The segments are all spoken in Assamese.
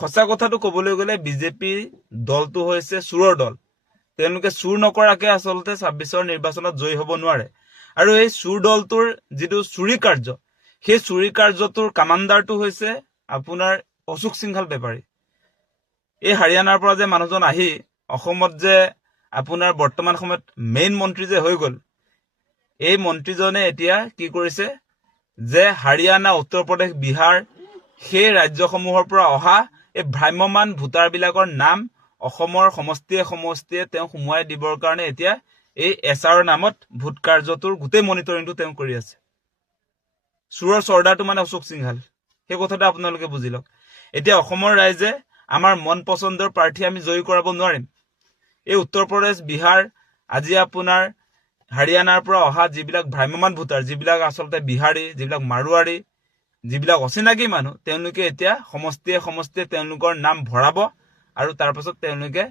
সঁচা কথাটো ক'বলৈ গ'লে বিজেপি দলটো হৈছে চুৰৰ দল। তেওঁলোকে চুৰ নকৰাকে আচলতে ২৬ৰ নিৰ্বাচনত জয়ী হ'ব নোৱাৰে। আৰু এই চুৰ দলটোৰ যিটো চুৰি কাৰ্য, সেই চুৰি কাৰ্যটোৰ কামাণ্ডাৰটো হৈছে আপোনাৰ অশোক সিংঘাল বেপাৰী। এই হাৰিয়ানাৰ পৰা যে মানুহজন আহি অসমত যে আপোনাৰ বৰ্তমান সময়ত মেইন মন্ত্ৰী যে হৈ গ'ল, এই মন্ত্ৰীজনে এতিয়া কি কৰিছে যে হাৰিয়ানা, উত্তৰ প্ৰদেশ, বিহাৰ সেই ৰাজ্যসমূহৰ পৰা অহা এই ভ্ৰাম্যমান ভোটাৰবিলাকৰ নাম অসমৰ সমষ্টিয়ে তেওঁ সোমোৱাই দিবৰ কাৰণে এতিয়া এই এছআৰৰ নামত ভোট কাৰ্যটোৰ গোটেই মনিটৰিংটো তেওঁ কৰি আছে। চুৰৰ চৰ্দাৰটো মানে অশোক সিংঘাল। সেই কথাটো আপোনালোকে বুজি লওক। এতিয়া অসমৰ ৰাইজে আমাৰ মন পচন্দৰ প্ৰাৰ্থী আমি জয়ী কৰাব নোৱাৰিম। এই উত্তৰ প্ৰদেশ, বিহাৰ, আজি আপোনাৰ হাৰিয়ানাৰ পৰা অহা যিবিলাক ভ্ৰাম্যমান ভোটাৰ, যিবিলাক আচলতে বিহাৰী, যিবিলাক মাৰোৱাৰী, যিবিলাক অচিনাকি মানুহ, তেওঁলোকে এতিয়া সমষ্টিয়ে তেওঁলোকৰ নাম ভৰাব আৰু তাৰ পাছত তেওঁলোকে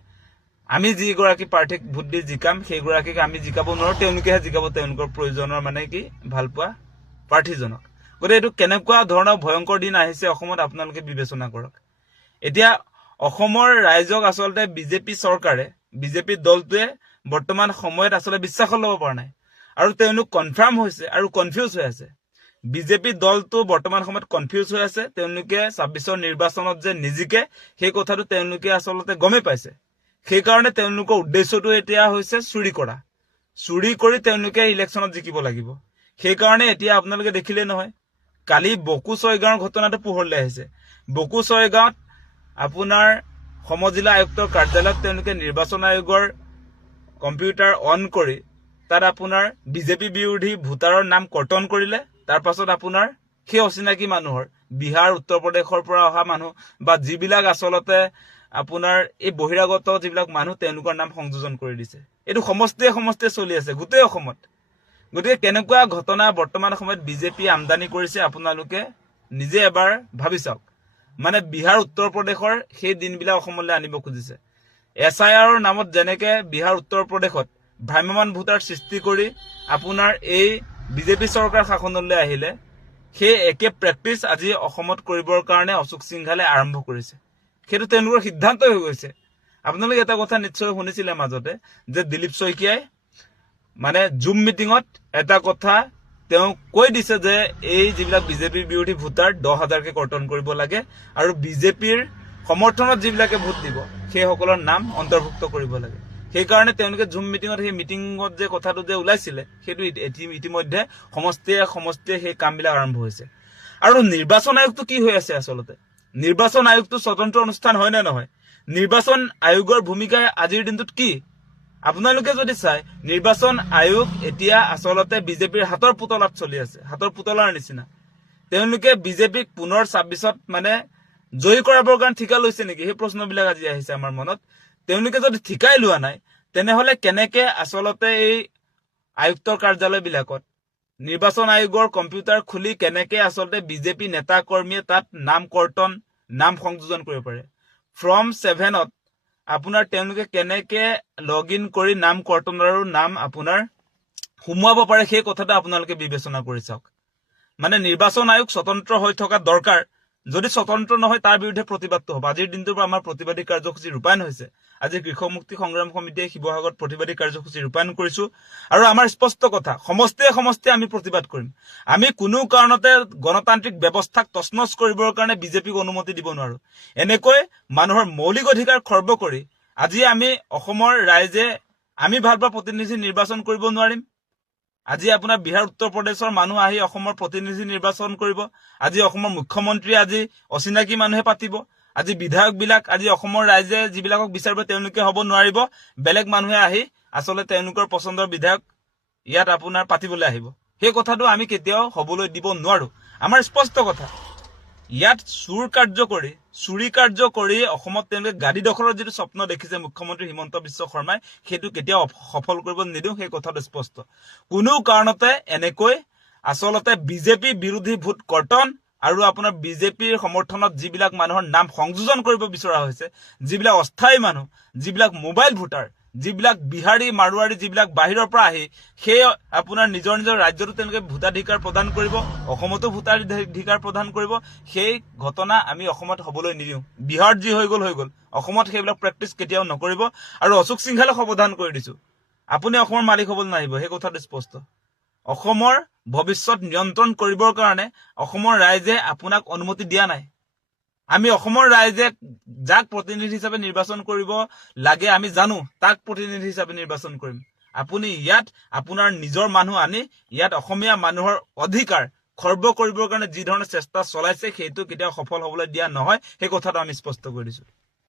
আমি যিগৰাকী প্ৰাৰ্থীক ভোট দি জিকাম সেইগৰাকীক আমি জিকাব নোৱাৰো, তেওঁলোকেহে জিকাব তেওঁলোকৰ প্ৰয়োজনৰ মানে কি ভালপোৱা প্ৰাৰ্থীজনক। গতিকে এইটো কেনেকুৱা ধৰণৰ ভয়ংকৰ দিন আহিছে অসমত আপোনালোকে বিবেচনা কৰক। এতিয়া অসমৰ ৰাইজক আচলতে বিজেপি চৰকাৰে, বিজেপি দলটোৱে বৰ্তমান সময়ত আচলতে বিশ্বাসত ল'ব পৰা নাই আৰু তেওঁলোক কনফাৰ্ম হৈছে আৰু কনফিউজ হৈ আছে। বিজেপি দলটো বৰ্তমান সময়ত কনফিউজ হৈ আছে। তেওঁলোকে ২৬ৰ নিৰ্বাচনত যে নিজিকে সেই কথাটো তেওঁলোকে আচলতে গমেই পাইছে। সেইকাৰণে তেওঁলোকৰ উদ্দেশ্যটো এতিয়া হৈছে চুৰি কৰা। চুৰি কৰি তেওঁলোকে ইলেকশ্যনত জিকিব লাগিব। সেইকাৰণে এতিয়া আপোনালোকে দেখিলে নহয়, কালি বকু ছয়গাঁৱৰ ঘটনাটো পোহৰলৈ আহিছে। বকু ছয়গাঁৱত আপোনাৰ সমজিলা আয়ুক্তৰ কাৰ্যালয়ত তেওঁলোকে নিৰ্বাচন আয়োগৰ কম্পিউটাৰ অন কৰি তাত আপোনাৰ বিজেপি বিৰোধী ভোটাৰৰ নাম কৰ্তন কৰিলে। তাৰ পাছত আপোনাৰ সেই অচিনাকি মানুহৰ বিহাৰ, উত্তৰ প্ৰদেশৰ পৰা অহা মানুহ বা যিবিলাক আচলতে আপোনাৰ এই বহিৰাগত যিবিলাক মানুহ তেওঁলোকৰ নাম সংযোজন কৰি দিছে। এইটো সমষ্টিয়ে চলি আছে গোটেই অসমত। গতিকে কেনেকুৱা ঘটনা বৰ্তমান সময়ত বিজেপি আমদানি কৰিছে আপোনালোকে নিজে এবাৰ ভাবি চাওক। মানে বিহাৰ, উত্তৰ প্ৰদেশৰ সেই দিনবিলাক অসমলৈ আনিব খুজিছে। SIRৰ নামত যেনেকে বিহাৰ, উত্তৰ প্ৰদেশত ভ্ৰাম্যমান ভোটাৰ সৃষ্টি কৰি আপোনাৰ এই বিজেপি চৰকাৰ শাসনলৈ আহিলে, সেই একে প্ৰেক্টিচ আজি অসমত কৰিবৰ কাৰণে অশোক সিংঘালে আৰম্ভ কৰিছে। সেইটো তেওঁলোকৰ সিদ্ধান্ত হৈ গৈছে। আপোনালোকে এটা কথা নিশ্চয় শুনিছিলে মাজতে যে দিলীপ শইকীয়াই মানে জুম মিটিঙত এটা কথা তেওঁ কৈ দিছে যে এই যিবিলাক বিজেপিৰ বিৰোধী ভোটাৰ 10,000কে কৰ্তন কৰিব লাগে আৰু বিজেপিৰ সমৰ্থনত যিবিলাকে ভোট দিব সেইসকলৰ নাম অন্তৰ্ভুক্ত কৰিব লাগে। সেইকাৰণে তেওঁলোকে জুম মিটিঙত সেই মিটিঙত যে কথাটো যে ওলাইছিলে সেইটো ইতিমধ্যে সমষ্টিয়ে সেই কামবিলাক আৰম্ভ হৈছে। আৰু নিৰ্বাচন আয়োগটো কি হৈ আছে আচলতে? নিৰ্বাচন আয়োগটো স্বতন্ত্ৰ অনুষ্ঠান হয় নে নহয়? নিৰ্বাচন আয়োগৰ ভূমিকা আজিৰ দিনটোত কি? আপোনালোকে যদি চাই, নিৰ্বাচন আয়োগ এতিয়া আচলতে বিজেপিৰ হাতৰ পুতলাত চলি আছে, হাতৰ পুতলাৰ নিচিনা। তেওঁলোকে বিজেপিক পুনৰ ২৬ত মানে জয়ী কৰাবৰ কাৰণে ঠিকা লৈছে নেকি? সেই প্ৰশ্নবিলাক আজি আহিছে আমাৰ মনত। তেওঁলোকে যদি ঠিকাই লোৱা নাই তেনেহলে কেনেকে আচলতে এই আয়ুক্তৰ কাৰ্যালয়বিলাকত নিৰ্বাচন আয়োগৰ কম্পিউটাৰ খুলি কেনেকে আচলতে বিজেপি নেতা কৰ্মীয়ে তাত নাম কৰ্তন, নাম সংযোজন কৰিব পাৰে? ফৰ্ম 7ত আপোনাৰ তেওঁলোকে কেনেকে লগ ইন কৰি নাম কৰ্তন আৰু নাম আপোনাৰ সোমোৱাব পাৰে সেই কথাটো আপোনালোকে বিবেচনা কৰি চাওক। মানে নিৰ্বাচন আয়োগ স্বতন্ত্ৰ হৈ থকা দৰকাৰ। যদি স্বতন্ত্ৰ নহয় তাৰ বিৰুদ্ধে প্ৰতিবাদটো হ'ব। আজিৰ দিনটোৰ পৰা আমাৰ প্ৰতিবাদী কাৰ্যসূচী ৰূপায়ণ হৈছে। আজি কৃষক মুক্তি সংগ্ৰাম সমিতিয়ে শিৱসাগৰত প্ৰতিবাদী কাৰ্যসূচী ৰূপায়ণ কৰিছো আৰু আমাৰ স্পষ্ট কথা, সমষ্টিয়ে আমি প্ৰতিবাদ কৰিম। আমি কোনো কাৰণতে গণতান্ত্ৰিক ব্যৱস্থাক তছনছ কৰিবৰ কাৰণে বিজেপিক অনুমতি দিব নোৱাৰো। এনেকৈ মানুহৰ মৌলিক অধিকাৰ খৰ্ব কৰি আজি আমি অসমৰ ৰাইজে আমি ভালপোৱা প্ৰতিনিধি নিৰ্বাচন কৰিব নোৱাৰিম। আজি আপোনাৰ বিহাৰ, উত্তৰ প্ৰদেশৰ মানুহ আহি অসমৰ প্ৰতিনিধি নিৰ্বাচন কৰিব। আজি অসমৰ মুখ্যমন্ত্ৰী আজি অচিনাকি মানুহে পাতিব। আজি বিধায়কবিলাক আজি অসমৰ ৰাইজে যিবিলাকক বিচাৰিব তেওঁলোকে হ'ব নোৱাৰিব। বেলেগ মানুহে আহি আচলতে তেওঁলোকৰ পচন্দৰ বিধায়ক ইয়াত আপোনাৰ পাতিবলৈ আহিব। সেই কথাটো আমি কেতিয়াও হ'বলৈ দিব নোৱাৰো। আমাৰ স্পষ্ট কথা, ইয়াত চুৰি কাৰ্য কৰি অসমত তেওঁলোকে গাদী দখলৰ যিটো স্বপ্ন দেখিছে মুখ্যমন্ত্ৰী হিমন্ত বিশ্ব শৰ্মাই, সেইটো কেতিয়াও সফল কৰিব নিদিওঁ। সেই কথাটো স্পষ্ট। কোনো কাৰণতে এনেকৈ আচলতে বিজেপি বিৰোধী ভোট কৰ্তন আৰু আপোনাৰ বিজেপিৰ সমৰ্থনত যিবিলাক মানুহৰ নাম সংযোজন কৰিব বিচৰা হৈছে, যিবিলাক অস্থায়ী মানুহ, যিবিলাক মোবাইল ভোটাৰ, যিবিলাক বিহাৰী মাৰোৱাৰী যিবিলাক বাহিৰৰ পৰা আহি সেই আপোনাৰ নিজৰ নিজৰ ৰাজ্যতো তেওঁলোকে ভোটাধিকাৰ প্ৰদান কৰিব, অসমতো ভোটাধিকাৰ প্ৰদান কৰিব। সেই ঘটনা আমি অসমত হবলৈ নিদিওঁ। বিহাৰত যি হৈ গ'ল, অসমত সেইবিলাক প্ৰেক্টিচ কেতিয়াও নকৰিব। আৰু অশোক সিংহালক সাৱধান কৰি দিছো, আপুনি অসমৰ মালিক হবলৈ নাহিব, সেই কথাটো স্পষ্ট। অসমৰ ভৱিষ্যত নিয়ন্ত্ৰণ কৰিবৰ কাৰণে অসমৰ ৰাইজে আপোনাক অনুমতি দিয়া নাই। আমি অসমৰ ৰাইজে যাক প্ৰতিনিধি হিচাপে নিৰ্বাচন কৰিব লাগে আমি জানো, তাক প্ৰতিনিধি হিচাপে নিৰ্বাচন কৰিম। আপুনি ইয়াত আপোনাৰ নিজৰ মানুহ আনি ইয়াত অসমীয়া মানুহৰ অধিকাৰ খৰ্ব কৰিবৰ কাৰণে যি ধৰণৰ চেষ্টা চলাইছে সেইটো কেতিয়াও সফল হবলৈ দিয়া নহয়, সেই কথাটো আমি স্পষ্ট কৰি দিছো।